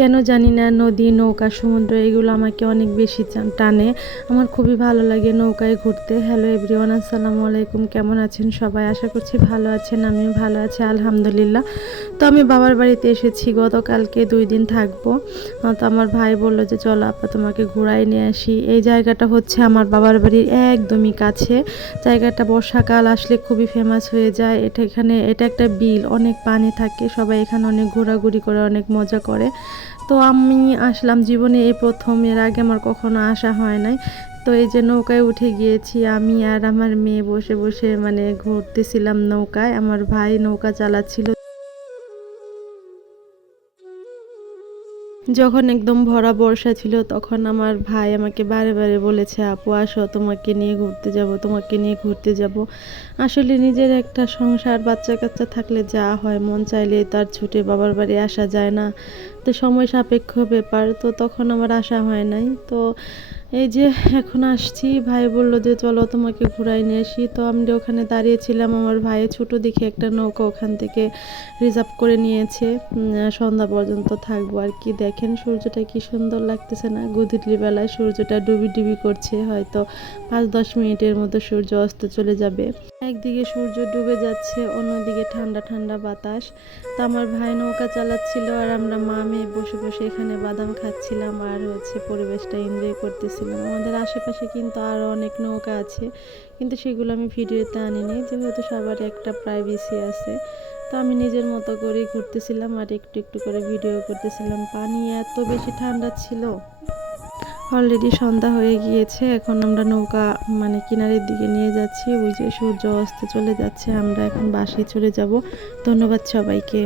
কেন জানি না নদী, নৌকা, সমুদ্র এগুলো আমাকে অনেক বেশি টানে। আমার খুবই ভালো লাগে নৌকায় ঘুরতে। হ্যালো এভরিওয়ান, আসসালামু আলাইকুম। কেমন আছেন সবাই? আশা করছি ভালো আছেন। আমিও ভালো আছি আলহামদুলিল্লাহ। তো আমি বাবার বাড়িতে এসেছি, গতকালকে 2 দিন থাকবো। তো আমার ভাই বললো যে চলো আপা তোমাকে ঘুরাই নিয়ে আসি। এই জায়গাটা হচ্ছে আমার বাবার বাড়ির একদমই কাছে। জায়গাটা বর্ষাকাল আসলে খুবই ফেমাস হয়ে যায়। এটা একটা বিল, অনেক পানি থাকে, সবাই এখানে অনেক ঘোরাঘুরি করে, অনেক মজা করে। তো আমি আসলাম জীবনে এই প্রথম, এর আগে আমার কখনো আসা হয় নাই। তো এই যে নৌকায় উঠে গিয়েছি আমি আর আমার মেয়ে বসে বসে মানে ঘুরতেছিলাম নৌকায়, আমার ভাই নৌকা চালাচ্ছিল। যখন একদম ভরা বর্ষা ছিল তখন আমার ভাই আমাকে বারে বারে বলেছে আপু আসো তোমাকে নিয়ে ঘুরতে যাব, তোমাকে নিয়ে ঘুরতে যাব। আসলে নিজের একটা সংসার, বাচ্চা কাচ্চা থাকলে যা হয়, মন চাইলে তার ছুটে বাবার বাড়ি আসা যায় না। তো সময় সাপেক্ষ ব্যাপার, তো তখন আমার আসা হয় নাই। তো এই যে এখন আসছি, ভাই বলল যে চলো তোমাকে ঘুরাই নিয়ে আসি। তো আমরা ওখানে দাঁড়িয়েছিলাম, আমার ভাই ছোট দেখে একটা নৌকা ওখান থেকে রিজার্ভ করে নিয়েছে। সন্ধ্যা পর্যন্ত থাকবো আর কি। দেখেন সূর্যটা কি সুন্দর লাগতেছে না? গধূলি বেলায় সূর্যটা ডুবি ডুবি করছে, হয়তো 5-10 মিনিটের মতো সূর্য অস্ত চলে যাবে। একদিকে সূর্য ডুবে যাচ্ছে, অন্যদিকে ঠান্ডা ঠান্ডা বাতাস। তো আমার ভাই নৌকা চালাচ্ছিল আর আমরা মা মেয়ে বসে বসে এখানে বাদাম খাচ্ছিলাম আর হচ্ছে পরিবেশটা এনজয় করতেছিলাম। আমাদের আশেপাশে কিন্তু আরও অনেক নৌকা আছে, কিন্তু সেগুলো আমি ভিডিওতে আনিনি, যেহেতু সবারই একটা প্রাইভেসি আছে। তো আমি নিজের মতো করে ঘুরতেছিলাম আর একটু একটু করে ভিডিও করতেছিলাম। পানি এত বেশি ঠান্ডা ছিল। অলরেডি সন্ধ্যা হয়ে গিয়েছে, এখন আমরা নৌকা মানে কিনারের দিকে নিয়ে যাচ্ছি। ওই যে সূর্য অস্ত চলে যাচ্ছে, আমরা এখন বাসায় চলে যাব। ধন্যবাদ সবাইকে।